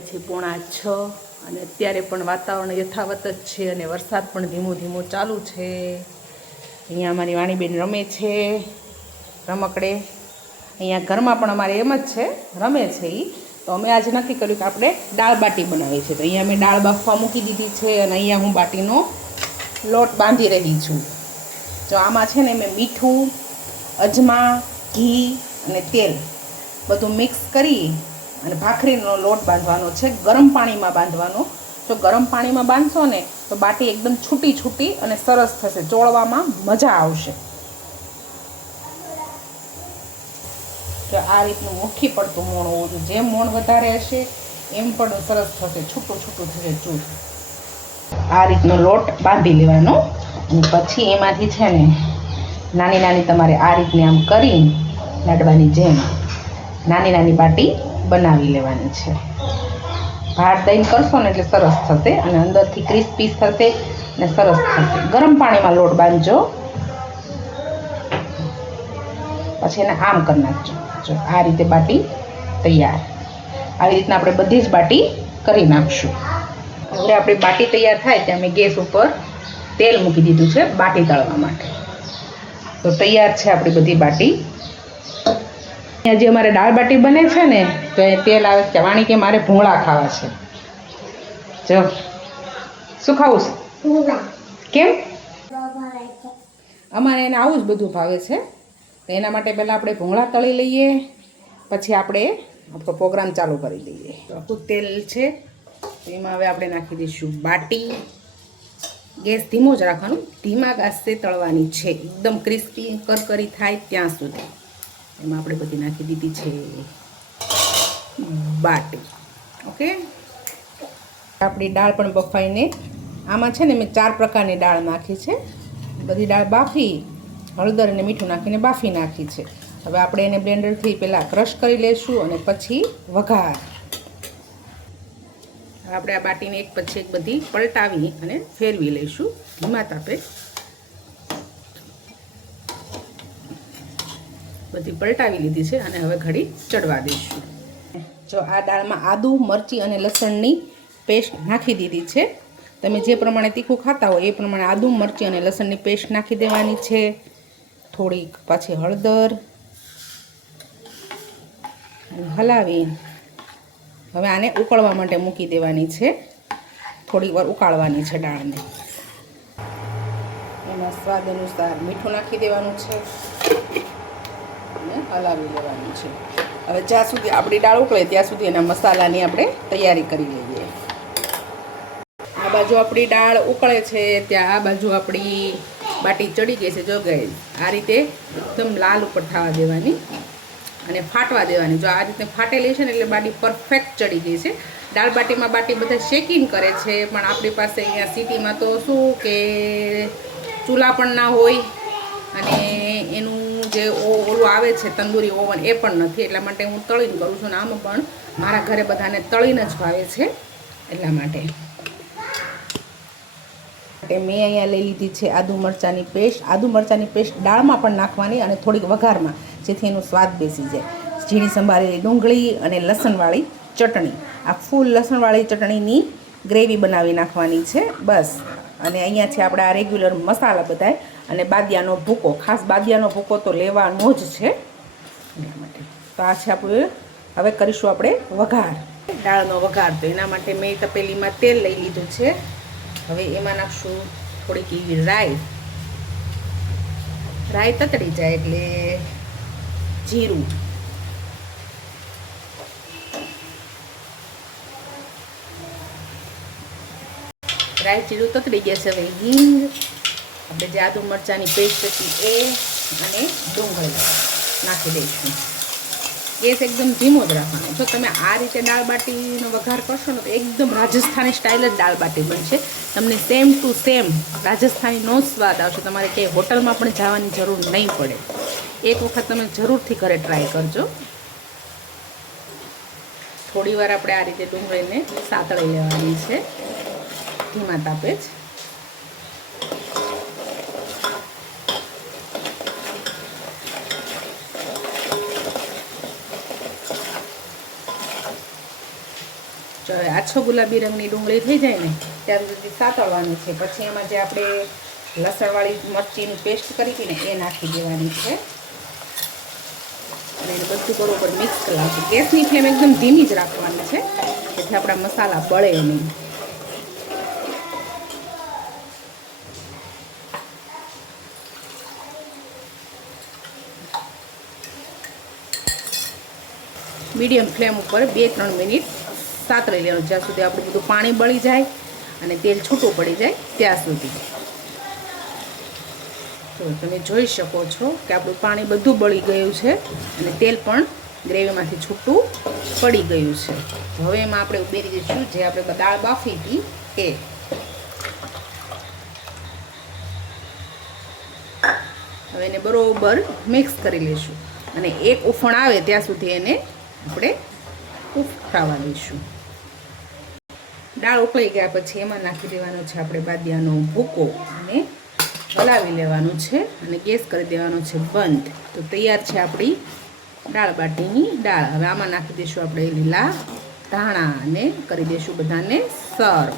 વાગ્યા છે 5:45 અને અત્યારે પણ વાતાવરણ યથાવત જ છે અને વરસાદ પણ ધીમો ધીમો ચાલુ છે. અહીંયા અમારી વાણીબેન રમે છે રમકડે. અહીંયા ઘરમાં પણ અમારે એમ જ છે, રમે છે એ. તો અમે આજે નક્કી કર્યું કે આપણે દાળ બાટી બનાવીએ છીએ. તો અહીંયા મેં દાળ બાફવા મૂકી દીધી છે અને અહીંયા હું બાટીનો લોટ બાંધી રહી છું. જો આમાં છે ને મેં મીઠું, અજમા, ઘી અને તેલ બધું મિક્સ કરી અને ભાખરીનો લોટ બાંધવાનો છે. ગરમ પાણીમાં બાંધવાનો. જો ગરમ પાણીમાં બાંધશો ને તો બાટી એકદમ છૂટી છૂટી અને સરસ થશે, ચોળવામાં મજા આવશે. તો આ રીતનું મુઠ્ઠી પડતું મોણ હોવું જોઈએ. જેમ મોણ વધારે હશે એમ પણ સરસ થશે, છૂટું છૂટું થશે ચૂર. આ રીતનો લોટ બાંધી લેવાનો અને પછી એમાંથી છે ને નાની નાની તમારે આ રીતની આમ કરી લાડવાની જેમ નાની નાની બાટી બનાવી લેવાની છે. ભાત દઈને કરશો ને એટલે સરસ થશે અને અંદરથી ક્રિસ્પી થશે અને સરસ થશે. ગરમ પાણીમાં લોટ બાંધજો, પછી એને આમ કરી નાખજો. જો આ રીતે બાટી તૈયાર. આવી રીતના આપણે બધી જ બાટી કરી નાખશું. હવે આપણી બાટી તૈયાર થાય ત્યાં મેં ગેસ ઉપર તેલ મૂકી દીધું છે બાટી તળવા માટે. તો તૈયાર છે આપણી બધી બાટી. અહીંયા જે અમારે દાળ બાટી બને છે ને તો એ તેલ આવે છે. વાણી કે મારે ભૂંગળા ખાવા છે. જો શું ખાવું છે? કેમ? અમારે એને આવું જ બધું ભાવે છે. તો એના માટે પહેલાં આપણે ભૂંગળા તળી લઈએ, પછી આપણે આપણો પ્રોગ્રામ ચાલુ કરી દઈએ. તો આપણું તેલ છે એમાં હવે આપણે નાખી દઈશું બાટી. ગેસ ધીમો જ રાખવાનું, ધીમા ગાસે તળવાની છે, એકદમ ક્રિસ્પી કરકરી થાય ત્યાં સુધી. એમાં આપણે બધી નાખી દીધી છે બાટી. ઓકે, આપણી દાળ પણ બફાઈને આમાં છે ને મેં 4 પ્રકારની દાળ નાખી છે. બધી દાળ બાફી હળદર અને મીઠું નાખીને બાફી નાખી છે. હવે આપણે એને બ્લેન્ડરથી પહેલાં ક્રશ કરી લઈશું અને પછી વઘાર. આપણે આ બાટીને એક પછી એક બધી પલટાવી અને ફેરવી લઈશું ધીમા તાપે. બધી પલટાવી લીધી છે અને હવે ઘડી ચડવા દઈશું. જો આ દાળમાં આદુ, મરચી અને લસણની પેસ્ટ નાખી દીધી છે. તમે જે પ્રમાણે તીખું ખાતા હોય એ પ્રમાણે આદુ, મરચી અને લસણની પેસ્ટ નાખી દેવાની છે. થોડીક પાછી હળદર હલાવી હવે આને ઉકળવા માટે મૂકી દેવાની છે. થોડીક વાર ઉકાળવાની છે દાળને. એમાં સ્વાદ અનુસાર મીઠું નાખી દેવાનું છે અને હલાવી લેવાનું છે. હવે જ્યાં સુધી આપણી દાળ ઉકળે ત્યાં સુધી એના મસાલાની આપણે તૈયારી કરી લઈએ. આ બાજુ આપણી દાળ ઉકળે છે ત્યાં આ બાજુ આપણી બાટી ચડી ગઈ છે. જો ગઈ આ રીતે એકદમ લાલ ઉપર થવા દેવાની અને ફાટવા દેવાની. જો આ રીતે ફાટેલી છે ને એટલે બાટી પરફેક્ટ ચડી ગઈ છે. દાળ બાટીમાં બાટી બધા શેકિંગ કરે છે, પણ આપણી પાસે અહીંયા સિટીમાં તો શું કે ચૂલા પણ ના હોય અને એનું જે ઓલું આવે છે તંદૂરી ઓવન એ પણ નથી. એટલા માટે હું તળીને કરું છું. અને આમાં પણ મારા ઘરે બધાને તળીને જ ભાવે છે. એટલા માટે મેં અહીંયા લઈ લીધી છે આદુ મરચાંની પેસ્ટ. આદુ મરચાંની પેસ્ટ દાળમાં પણ નાખવાની અને થોડીક વઘારમાં, જેથી એનો સ્વાદ બેસી જાય. ઝીણી સંભારેલી ડુંગળી અને લસણવાળી ચટણી. આ ફૂલ લસણવાળી ચટણીની ગ્રેવી બનાવી નાખવાની છે બસ. અને અહીંયા છે આપણા રેગ્યુલર મસાલા બધાય અને બાદિયાનો ભૂકો. ખાસ બાદિયાનો ભૂકો તો લેવાનો જ છે એટલા માટે. તો આ છે આપણું. હવે કરીશું આપણે વઘાર, દાળનો વઘાર. તો એના માટે મેં તપેલીમાં તેલ લઈ લીધું છે. હવે એમાં નાખશું થોડીક એવી રાઈ. રાઈ તતડી જાય એટલે જીરું, રાઈ જીરું તતડી ગયા છે. હવે હિંગ, આપણે જે આદુ મરચાંની પેસ્ટ હતી એ અને ડુંગળી નાખી દઈશું. ગેસ એકદમ ધીમો જ રાખવાનો. જો તમે આ રીતે દાળ બાટીનો વઘાર કરશો ને તો એકદમ રાજસ્થાની સ્ટાઇલ જ દાળ બાટી બનશે. તમને સેમ ટુ સેમ રાજસ્થાનીનો સ્વાદ આવશે. તમારે ક્યાંય હોટલમાં પણ જવાની જરૂર નહીં પડે. એક વખત તમે જરૂરથી ઘરે ટ્રાય કરજો. થોડી વાર આપણે આ રીતે ડુંગળીને સાતળી લેવાની છે ધીમા તાપે જ. તો હવે આછો ગુલાબી રંગની ડુંગળી થઈ જાય ને ત્યાં સુધી સાતળવાની છે. પછી એમાં જે આપણે લસણવાળી મરચીનું પેસ્ટ કરી હતી ને એ નાખી દેવાની છે અને એને બધું બરોબર મિક્સ કરવાનું. ગેસની ફ્લેમ એકદમ ધીમી જ રાખવાની છે જેથી આપણા મસાલા બળે નહીં. મીડિયમ ફ્લેમ ઉપર 2-3 મિનિટ સાતળી લેવાનું, જ્યાં સુધી આપણું બધું પાણી બળી જાય અને તેલ છૂટું પડી જાય ત્યાં સુધી. તો તમે જોઈ શકો છો કે આપણું પાણી બધું બળી ગયું છે અને તેલ પણ ગ્રેવીમાંથી છૂટું પડી ગયું છે. હવે એમાં આપણે ઉમેરી દઈશું જે આપણે દાળ બાફી હતી એ. હવે એને બરોબર મિક્સ કરી લઈશું અને એક ઉફણ આવે ત્યાં સુધી એને આપણે ઉફાળવા દઈશું. દાળ ઉકળી ગયા પછી એમાં નાખી દેવાનો છે આપણે બાદિયાનો ભૂકો અને હલાવી લેવાનું છે અને ગેસ કરી દેવાનો છે બંધ. તો તૈયાર છે આપણી દાળ બાટીની દાળ. હવે આમાં નાખી દઈશું આપણે લીલા ધાણા અને કરી દઈશું બધાને સર્વ.